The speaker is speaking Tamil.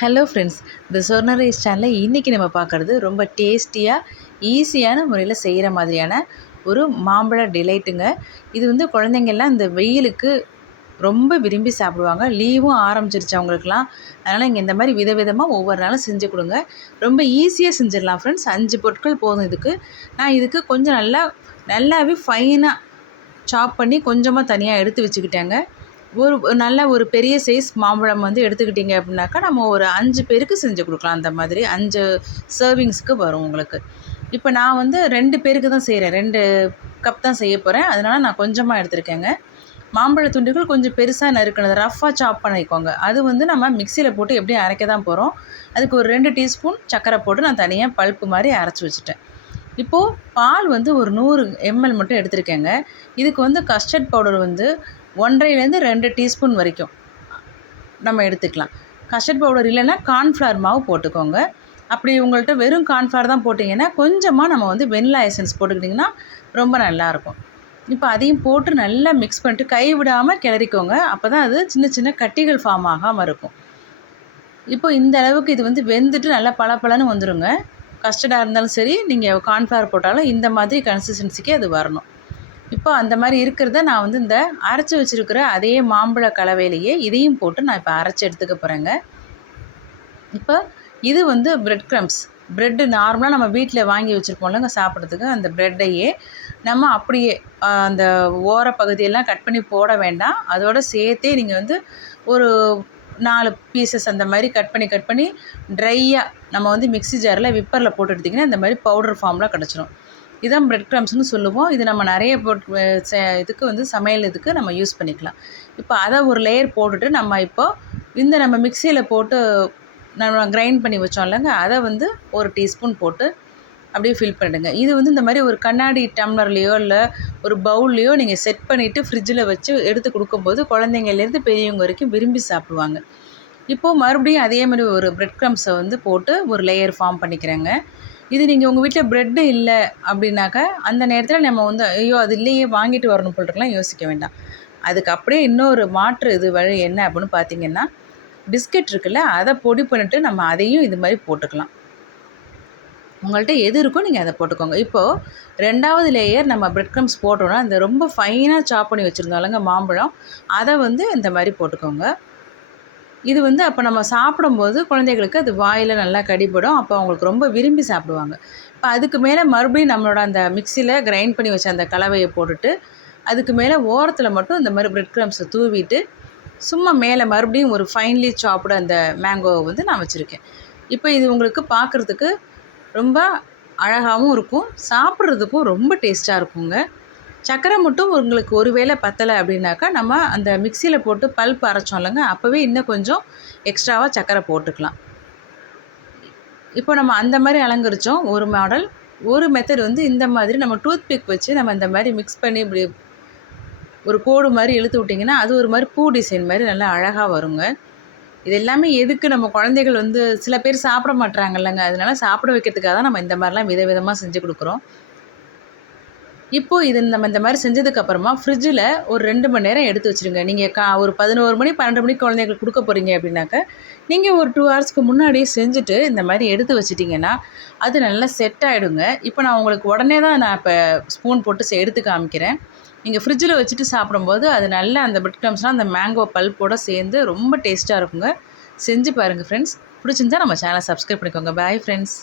ஹலோ ஃப்ரெண்ட்ஸ் இந்த சொர்ண ரைஸ் சேனலில் இன்றைக்கி நம்ம பார்க்குறது ரொம்ப டேஸ்டியாக ஈஸியான முறையில் செய்கிற மாதிரியான ஒரு மாம்பழ டிலைட்டுங்க இது வந்து குழந்தைங்கள்லாம் இந்த வெயிலுக்கு ரொம்ப விரும்பி சாப்பிடுவாங்க. லீவும் ஆரம்பிச்சிருச்சு அவங்களுக்குலாம் அதனால் இங்கே இந்த மாதிரி விதவிதமாக ஒவ்வொரு நாளும் செஞ்சு கொடுங்க. ரொம்ப ஈஸியாக செஞ்சிடலாம் ஃப்ரெண்ட்ஸ் அஞ்சு பொருட்கள் போதும் இதுக்கு. நான் இதுக்கு கொஞ்சம் நல்லா நல்லாவே ஃபைனாக சாப் பண்ணி கொஞ்சமாக தனியாக எடுத்து வச்சுக்கிட்டேங்க. ஒரு நல்ல ஒரு பெரிய சைஸ் மாம்பழம் வந்து எடுத்துக்கிட்டிங்க அப்படின்னாக்கா நம்ம ஒரு அஞ்சு பேருக்கு செஞ்சு கொடுக்கலாம். அந்த மாதிரி அஞ்சு சர்விங்ஸுக்கு வரும் உங்களுக்கு. இப்போ நான் வந்து ரெண்டு பேருக்கு தான் செய்கிறேன் ரெண்டு கப் தான் செய்ய போகிறேன் அதனால் நான் கொஞ்சமாக எடுத்திருக்கேங்க. மாம்பழ துண்டுகள் கொஞ்சம் பெருசாக நறுக்கணும் ரஃப்பாக சாப் பண்ணிக்கோங்க. அது வந்து நம்ம மிக்சியில் போட்டு எப்படியும் அரைக்க தான் போகிறோம் அதுக்கு ஒரு ரெண்டு டீஸ்பூன் சர்க்கரை போட்டு நான் தனியாக பல்ப்பு மாதிரி அரைச்சி வச்சுட்டேன். இப்போது பால் வந்து ஒரு நூறு எம்எல் மட்டும் எடுத்திருக்கேங்க. இதுக்கு வந்து கஸ்டர்ட் பவுடர் வந்து ஒன்றரைலேருந்து ரெண்டு டீஸ்பூன் வரைக்கும் நம்ம எடுத்துக்கலாம். கஸ்டர்ட் பவுடர் இல்லைன்னா கார்ன்ஃப்ளவர் மாவு போட்டுக்கோங்க. அப்படி உங்கள்கிட்ட வெறும் கார்ன்ஃப்ளவர் தான் போட்டிங்கன்னா கொஞ்சமாக நம்ம வந்து வெண்ணிலா எசன்ஸ் போட்டுக்கிட்டிங்கன்னா ரொம்ப நல்லாயிருக்கும். இப்போ அதையும் போட்டு நல்லா மிக்ஸ் பண்ணிட்டு கை விடாமல் கிளறிக்கோங்க. அப்போ தான் அது சின்ன சின்ன கட்டிகள் ஃபார்ம் ஆகாமல் இருக்கும். இப்போ இந்த அளவுக்கு இது வந்து வெந்துட்டு நல்லா பளபளன்னு வந்துடுங்க கஸ்டர்டாக இருந்தாலும் சரி நீங்கள் கார்ன்ஃப்ளவர் போட்டாலும் இந்த மாதிரி கன்சிஸ்டன்சிக்கு அது வரணும். இப்போ அந்த மாதிரி இருக்கிறத நான் வந்து இந்த அரைச்சி வச்சுருக்கிற அதே மாம்பழ கலவையிலேயே இதையும் போட்டு நான் இப்போ அரைச்சி எடுத்துக்க போகிறேங்க இப்போ இது வந்து ப்ரெட் க்ரம்ஸ் ப்ரெட்டு நார்மலாக நம்ம வீட்டில் வாங்கி வச்சுருப்போம்லங்க சாப்பிட்றதுக்கு. அந்த ப்ரெட்டையே நம்ம அப்படியே அந்த ஓர பகுதியெல்லாம் கட் பண்ணி போட வேண்டாம். அதோடு சேர்த்தே நீங்கள் வந்து ஒரு நாலு பீசஸ் அந்த மாதிரி கட் பண்ணி கட் பண்ணி ட்ரையாக நம்ம வந்து மிக்ஸி ஜாரில் விப்பரில் போட்டு எடுத்திங்கன்னா இந்த மாதிரி பவுடர் ஃபார்மில் கிடச்சிரும். இதான் பிரெட் க்ரம்ஸ்னு சொல்லுவோம். இது நம்ம நிறைய போட்டு இதுக்கு வந்து சமையல் இதுக்கு நம்ம யூஸ் பண்ணிக்கலாம். இப்போ அதை ஒரு லேயர் போட்டுட்டு நம்ம இப்போ இந்த நம்ம மிக்சியில் போட்டு நம்ம கிரைண்ட் பண்ணி வச்சோம் இல்லைங்க அதை வந்து ஒரு டீஸ்பூன் போட்டு அப்படியே ஃபில் பண்ணிடுங்க. இது வந்து இந்த மாதிரி ஒரு கண்ணாடி டம்ளர்லேயோ இல்லை ஒரு பவுல்லையோ நீங்கள் செட் பண்ணிவிட்டு ஃப்ரிட்ஜில் வச்சு எடுத்து கொடுக்கும்போது குழந்தைங்கள்லேருந்து பெரியவங்க வரைக்கும் விரும்பி சாப்பிடுவாங்க. இப்போது மறுபடியும் அதே மாதிரி ஒரு ப்ரெட் க்ரம்ஸை வந்து போட்டு ஒரு லேயர் ஃபார்ம் பண்ணிக்கிறேங்க. இது நீங்கள் உங்கள் வீட்டில் ப்ரெட்டு இல்லை அப்படின்னாக்கா அந்த நேரத்தில் நம்ம வந்து ஐயோ அது இல்லையே வாங்கிட்டு வரணும் போட்டுருக்கலாம் யோசிக்க வேண்டாம். அதுக்கு அப்படியே இன்னொரு மாற்று இது வழி என்ன அப்படின்னு பார்த்தீங்கன்னா பிஸ்கட் இருக்குல்ல அதை பொடி பண்ணிவிட்டு நம்ம அதையும் இது மாதிரி போட்டுக்கலாம். உங்கள்கிட்ட எது இருக்கோ நீங்கள் அதை போட்டுக்கோங்க. இப்போது ரெண்டாவது லேயர் நம்ம ப்ரெட் க்ரம்ஸ் போட்டோன்னா இந்த ரொம்ப ஃபைனாக சாப் பண்ணி வச்சுருந்தோம்லங்க மாம்பழம். அதை வந்து இந்த மாதிரி போட்டுக்கோங்க. இது வந்து அப்போ நம்ம சாப்பிடும்போது குழந்தைகளுக்கு அது வாயில் நல்லா கடிபடும். அப்போ அவங்களுக்கு ரொம்ப விரும்பி சாப்பிடுவாங்க. இப்போ அதுக்கு மேலே மறுபடியும் நம்மளோட அந்த மிக்சியில் கிரைண்ட் பண்ணி வச்ச அந்த கலவையை போட்டுட்டு அதுக்கு மேலே ஓரத்தில் மட்டும் இந்த மாதிரி ப்ரெட் க்ரம்ஸை தூவிட்டு சும்மா மேலே மறுபடியும் ஒரு ஃபைன்லி சாப்பிட அந்த மேங்கோவை வந்து நான் வச்சுருக்கேன். இப்போ இது உங்களுக்கு பார்க்குறதுக்கு ரொம்ப அழகாகவும் இருக்கும். சாப்பிட்றதுக்கும் ரொம்ப டேஸ்ட்டாக இருக்குங்க. சர்க்கரை மட்டும் உங்களுக்கு ஒரு வேளை பத்தலை அப்படின்னாக்கா நம்ம அந்த மிக்சியில் போட்டு பல்ப் அரைச்சோம் இல்லைங்க அப்போவே இன்னும் கொஞ்சம் எக்ஸ்ட்ராவாக சர்க்கரை போட்டுக்கலாம். இப்போ நம்ம அந்த மாதிரி அலங்கரித்தோம் ஒரு மாடல் ஒரு மெத்தட் வந்து இந்த மாதிரி நம்ம டூத் பிக் வச்சு நம்ம இந்த மாதிரி மிக்ஸ் பண்ணி இப்படி ஒரு கோடு மாதிரி இழுத்து விட்டிங்கன்னா அது ஒரு மாதிரி பூ டிசைன் மாதிரி நல்லா அழகாக வருங்க. இது எல்லாமே எதுக்கு நம்ம குழந்தைகள் வந்து சில பேர் சாப்பிட மாட்டுறாங்கல்லங்க அதனால சாப்பிட வைக்கிறதுக்காக தான் நம்ம இந்த மாதிரிலாம் வித விதமாக செஞ்சு கொடுக்குறோம். இப்போது இது நம்ம இந்த மாதிரி செஞ்சதுக்கப்புறமா ஃப்ரிட்ஜில் ஒரு ரெண்டு மணி நேரம் எடுத்து வச்சுருங்க. நீங்கள் கா ஒரு பதினோரு மணி பன்னெண்டு மணிக்கு குழந்தைங்களுக்கு கொடுக்க போகிறீங்க அப்படின்னாக்க நீங்கள் ஒரு டூ ஹவர்ஸ்க்கு முன்னாடியே செஞ்சுட்டு இந்த மாதிரி எடுத்து வச்சிட்டிங்கன்னா அது நல்லா செட் ஆகிடுங்க இப்போ நான் உங்களுக்கு உடனே தான் நான் இப்போ ஸ்பூன் போட்டு எடுத்து காமிக்கிறேன். நீங்கள் ஃப்ரிட்ஜில் வச்சுட்டு சாப்பிடும்போது அது நல்லா அந்த பிட் க்ரம்ஸ்லாம் அந்த மேங்கோ பல்ப்போடு சேர்ந்து ரொம்ப டேஸ்ட்டாக இருக்குங்க. செஞ்சு பாருங்கள் ஃப்ரெண்ட்ஸ் பிடிச்சிருந்தா நம்ம சேனலை சப்ஸ்கிரைப் பண்ணிக்கோங்க. Bye friends